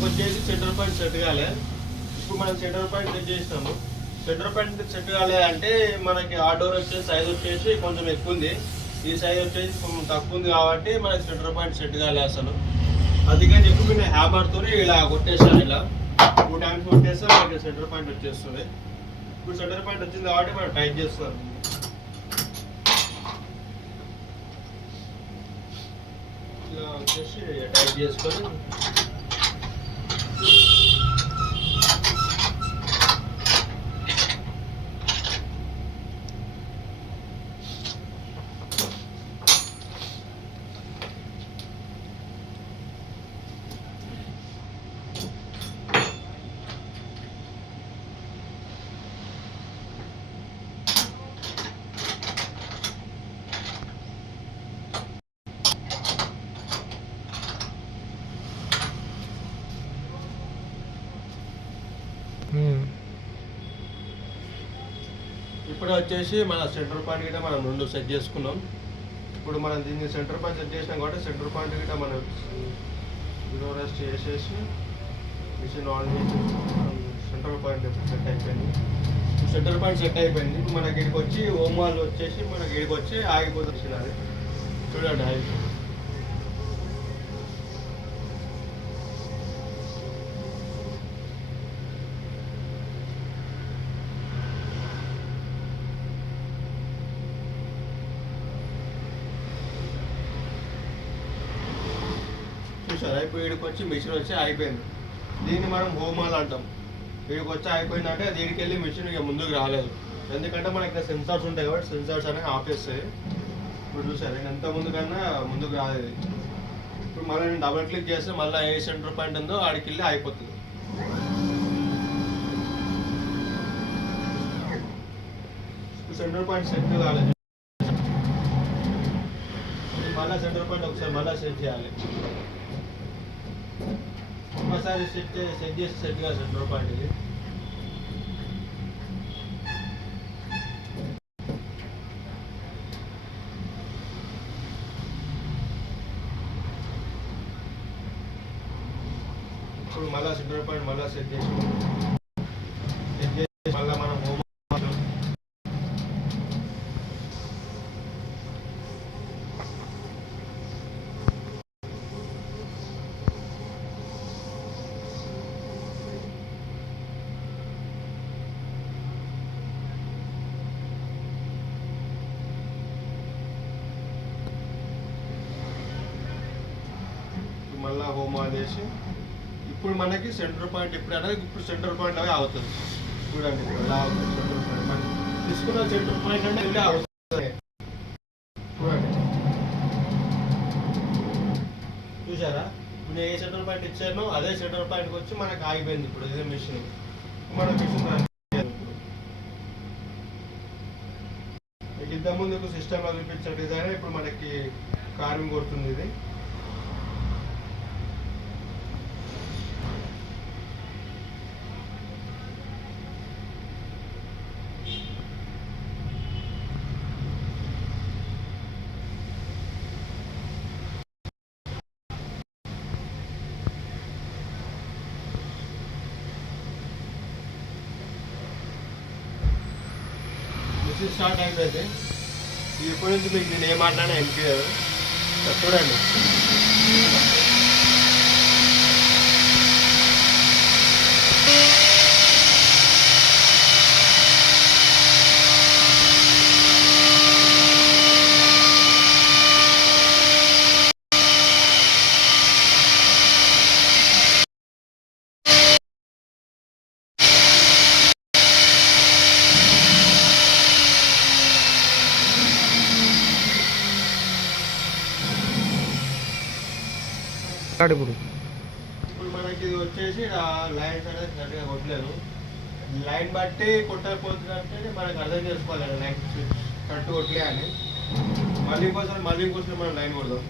మనకు వచ్చేసి centre point set కాలే. ఇప్పుడు మనం సెంటర్ పాయింట్ సెట్ చేసినాము. సెంటర్ పాయింట్ సెట్ కాలే అంటే మనకి ఆ డోర్ వచ్చేసి సైజ్ వచ్చేసి కొంచెం ఎక్కువ ఉంది, ఈ సైజ్ వచ్చేసి కొంచెం తక్కువ ఉంది కాబట్టి మనకి సెంటర్ పాయింట్ సెట్ కాలే అసలు. అందుకని చెప్పి నేను హ్యామర్తో ఇలా కొట్టేస్తాను. ఇలా 2 టైమ్స్ కొట్టేస్తే మనకి సెంటర్ పాయింట్ వచ్చేస్తుంది. ఇప్పుడు సెంటర్ పాయింట్ వచ్చింది కాబట్టి మనం టైట్ చేస్తాం. ఇలా వచ్చేసి టైట్ చేసుకొని ఇప్పుడు వచ్చేసి మన సెంటర్ పాయింట్ గిట్ట మనం 2 సెట్ చేసుకున్నాం. ఇప్పుడు మనం దీన్ని సెంటర్ పాయింట్ సెట్ చేసినాం కాబట్టి సెంటర్ పాయింట్ గిట్ట మనం రెస్ట్ చేసేసి మిషన్ ఆన్ చేసి సెంటర్ పాయింట్ సెట్ అయిపోయింది. సెంటర్ పాయింట్ సెట్ అయిపోయింది. ఇప్పుడు మనకి ఇక్కడికి వచ్చి హోమ్ వాల్ వచ్చేసి మనకి ఇక్కడికి వచ్చి ఆగిపోతుంది. అది చూడండి ఆగి చూసారా. ఇప్పుడు వీడికి వచ్చి మిషన్ వచ్చి అయిపోయింది. దీన్ని మనం హోమాల్ అంటాం. వీడికి వచ్చి అయిపోయిందంటే దీనికి వెళ్ళి మిషన్ ఇక ముందుకు రాలేదు, ఎందుకంటే మనకి ఇక్కడ సెన్సార్స్ ఉంటాయి కాబట్టి సెన్సార్స్ అనేవి ఆపేస్తాయి. ఇప్పుడు చూసారు నేను ఎంత ముందుకన్నా ముందుకు రాలేదు. ఇప్పుడు మళ్ళీ నేను డబుల్ క్లిక్ చేస్తే మళ్ళీ ఏ సెంటర్ పాయింట్ ఉందో ఆడికి వెళ్ళి అయిపోతుంది. సెంటర్ పాయింట్ సెట్ కాలేదు. మళ్ళీ సెంటర్ పాయింట్ ఒకసారి మళ్ళీ సెట్ చేయాలి. ఒకసారి సెట్ చేసి సెట్ కాదు సెంటర్ పాయింట్. ఇది ఇప్పుడు మళ్ళీ సెంటర్ పాయింట్ మళ్ళీ సెట్ చేసి మళ్ళీ మనం హోమ్ మళ్ళీ హోమ్ ఆన్ చేసి ఇప్పుడు మనకి సెంటర్ పాయింట్ ఇప్పుడు సెంటర్ పాయింట్ అవి అవుతుంది. చూడండి ఎలా అవుతుంది సెంటర్ పాయింట్. మనం తీసుకున్న సెంటర్ పాయింట్ అంటే వెళ్ళి అవుతుంది. చూడండి చూసారా. ఇప్పుడు నేను ఏ సెంటర్ పాయింట్ ఇచ్చానో అదే సెంటర్ పాయింట్కి వచ్చి మనకి ఆగిపోయింది. ఇప్పుడు ఇదే మిషన్ మన మిషన్ ఇంతకుముందు సిస్టమ్లో చూపించిన డిజైన్ ఇప్పుడు మనకి కార్వింగ్ కొడుతుంది. ఇది మిషన్ స్టార్ట్ అయిపోయింది. ఇప్పటి నుంచి మీకు నేను ఏం మాట్లాడినా అనిపించదు. చూడండి ఇప్పుడు మనకి ఇది వచ్చేసి లైన్స్ అనేది కరెక్ట్గా కొట్టలేదు. లైన్ బట్టి కొట్టకపోతుందంటే మనకు అర్థం చేసుకోవాలి లైన్ కరెక్ట్ కొట్టలే అని. మళ్ళీ ఇంకోసారి మనం లైన్ కొడదాం.